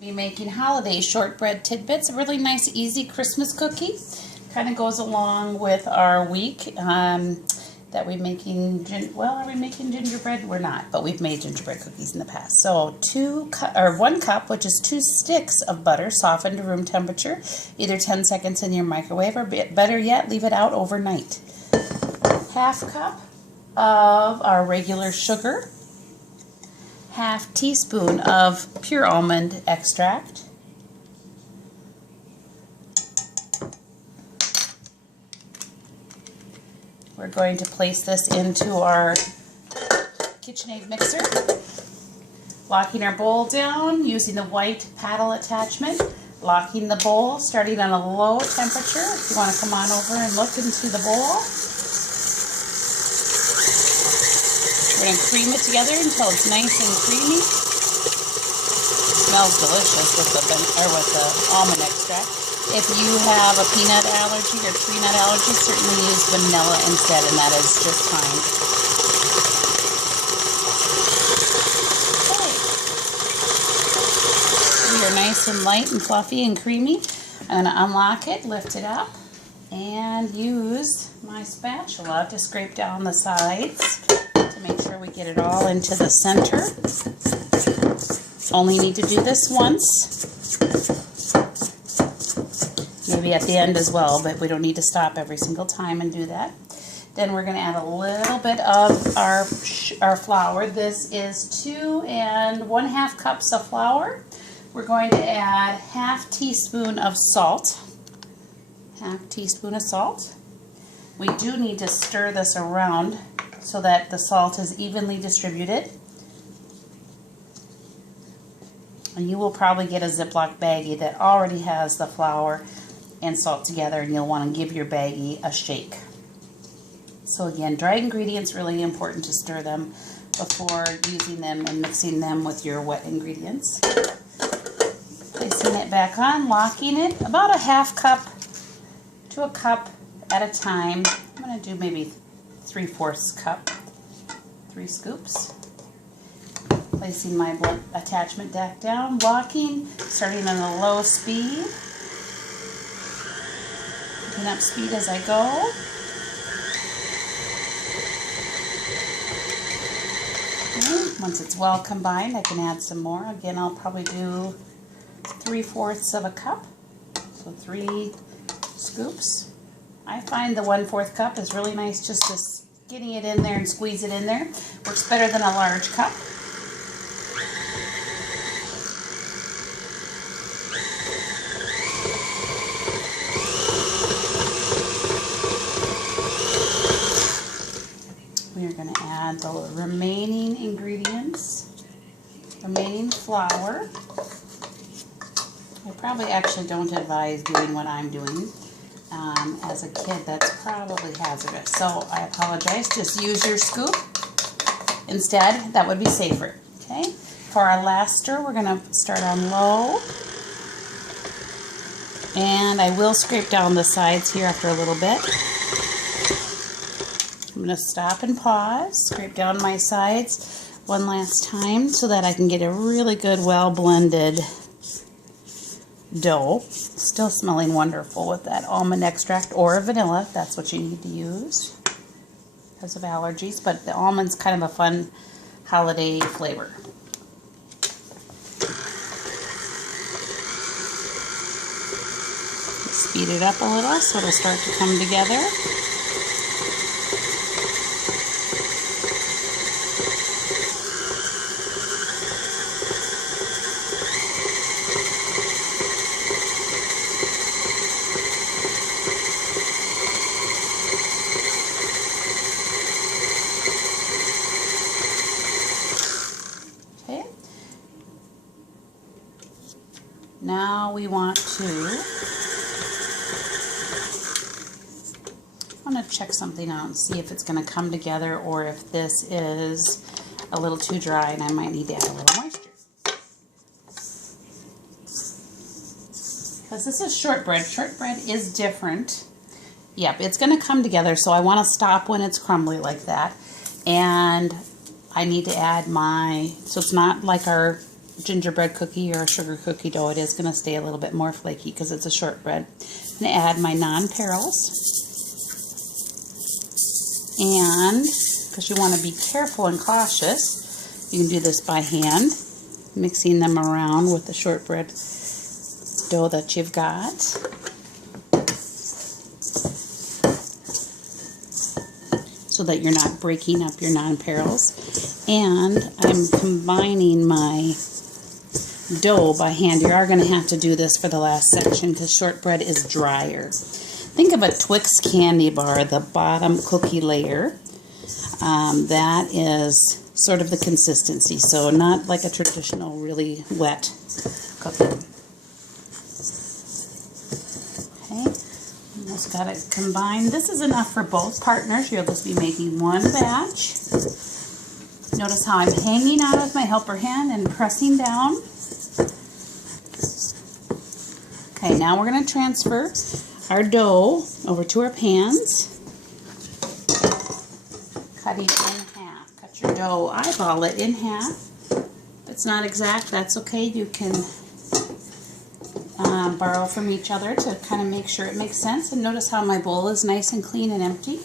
Be making holiday shortbread tidbits, a really nice easy Christmas cookie. Kind of goes along with our week that we're making, are we making gingerbread? We're not, but we've made gingerbread cookies in the past. So 1 cup, which is 2 sticks of butter softened to room temperature, either 10 seconds in your microwave or better yet, leave it out overnight. 1/2 cup of our regular sugar. 1/2 teaspoon of pure almond extract, we're going to place this into our KitchenAid mixer, locking our bowl down using the white paddle attachment, locking the bowl starting on a low temperature. If you want to come on over and look into the bowl, we're going to cream it together until it's nice and creamy. Smells delicious with the almond extract. If you have a peanut allergy or tree nut allergy, certainly use vanilla instead, and that is just fine. Okay. We are nice and light and fluffy and creamy. I'm going to unlock it, lift it up, and use my spatula to scrape down the sides to make sure we get it all into the center. Only need to do this once. Maybe at the end as well, but we don't need to stop every single time and do that. Then we're going to add a little bit of our flour. This is 2 1/2 cups of flour. We're going to add 1/2 teaspoon of salt. 1/2 teaspoon of salt. We do need to stir this around so that the salt is evenly distributed. And you will probably get a Ziploc baggie that already has the flour and salt together, and you'll want to give your baggie a shake. So again, dry ingredients, really important to stir them before using them and mixing them with your wet ingredients. Placing it back on, locking it about a 1/2 cup to a cup at a time. I'm going to do maybe 3/4 cup, 3 scoops. Placing my attachment back down, locking, starting on a low speed. Picking up speed as I go. Okay. Once it's well combined, I can add some more. Again, I'll probably do 3/4 of a cup, so 3 scoops. I find the 1/4 cup is really nice, just getting it in there and squeeze it in there. Works better than a large cup. We are going to add the remaining ingredients, remaining flour. I probably actually don't advise doing what I'm doing. As a kid, that's probably hazardous. So I apologize. Just use your scoop instead. That would be safer. Okay. For our last stir, we're going to start on low. And I will scrape down the sides here after a little bit. I'm going to stop and pause, scrape down my sides one last time so that I can get a really good, well-blended dough. Still smelling wonderful with that almond extract or vanilla, if that's what you need to use because of allergies, but the almond's kind of a fun holiday flavor. Speed it up a little so it'll start to come together. Now we want to check something out and see if it's going to come together or if this is a little too dry and I might need to add a little moisture. Because this is shortbread. Shortbread is different. Yep, it's going to come together, so I want to stop when it's crumbly like that. And I need to add so it's not like our gingerbread cookie or a sugar cookie dough, it is going to stay a little bit more flaky because it's a shortbread. I'm going to add my non-perils. And because you want to be careful and cautious, you can do this by hand, mixing them around with the shortbread dough that you've got. So that you're not breaking up your non-perils. And I'm combining my dough by hand. You are going to have to do this for the last section because shortbread is drier. Think of a Twix candy bar, the bottom cookie layer. That is sort of the consistency, so not like a traditional really wet cookie. Okay, almost got it combined. This is enough for both partners. You'll just be making one batch. Notice how I'm hanging out with my helper hand and pressing down. Okay, now we're going to transfer our dough over to our pans. Cutting in half. Cut your dough, eyeball it in half. If it's not exact, that's okay. You can borrow from each other to kind of make sure it makes sense. And notice how my bowl is nice and clean and empty.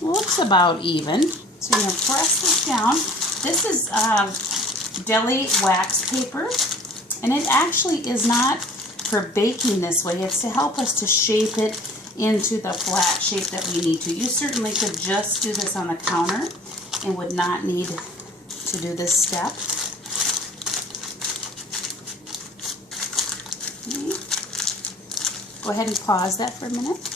Looks about even. So you're going to press this down. This is deli wax paper, and it actually is not for baking this way. It's to help us to shape it into the flat shape that we need to. You certainly could just do this on the counter and would not need to do this step. Okay. Go ahead and pause that for a minute.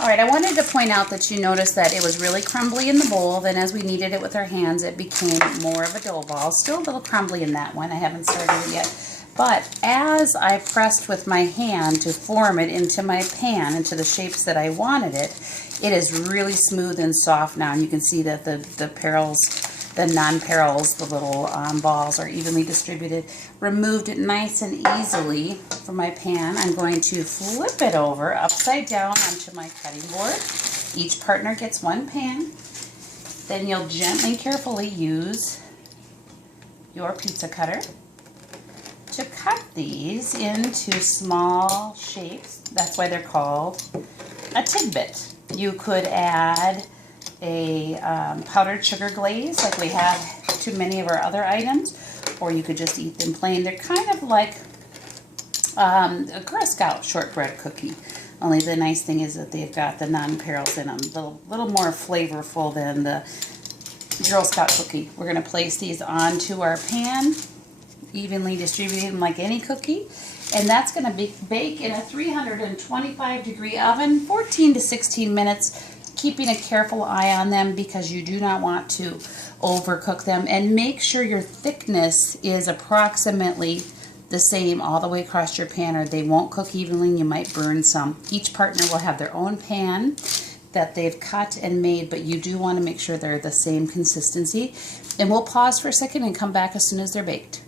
Alright, I wanted to point out that you noticed that it was really crumbly in the bowl. Then as we kneaded it with our hands, it became more of a dough ball. Still a little crumbly in that one. I haven't started it yet. But as I pressed with my hand to form it into my pan, into the shapes that I wanted it, it is really smooth and soft now. And you can see that the perils, the non-perils, the little balls are evenly distributed. Removed it nice and easily from my pan. I'm going to flip it over upside down onto my cutting board. Each partner gets one pan. Then you'll gently, carefully use your pizza cutter to cut these into small shapes. That's why they're called a tidbit. You could add a powdered sugar glaze like we have to many of our other items, or you could just eat them plain. They're kind of like a Girl Scout shortbread cookie, only the nice thing is that they've got the non-perils in them, a little more flavorful than the Girl Scout cookie. We're going to place these onto our pan, evenly distributed like any cookie, and that's going to be bake in a 325-degree oven 14 to 16 minutes, keeping a careful eye on them because you do not want to overcook them. And make sure your thickness is approximately the same all the way across your pan, or they won't cook evenly and you might burn some. Each partner will have their own pan that they've cut and made, but you do want to make sure they're the same consistency. And we'll pause for a second and come back as soon as they're baked.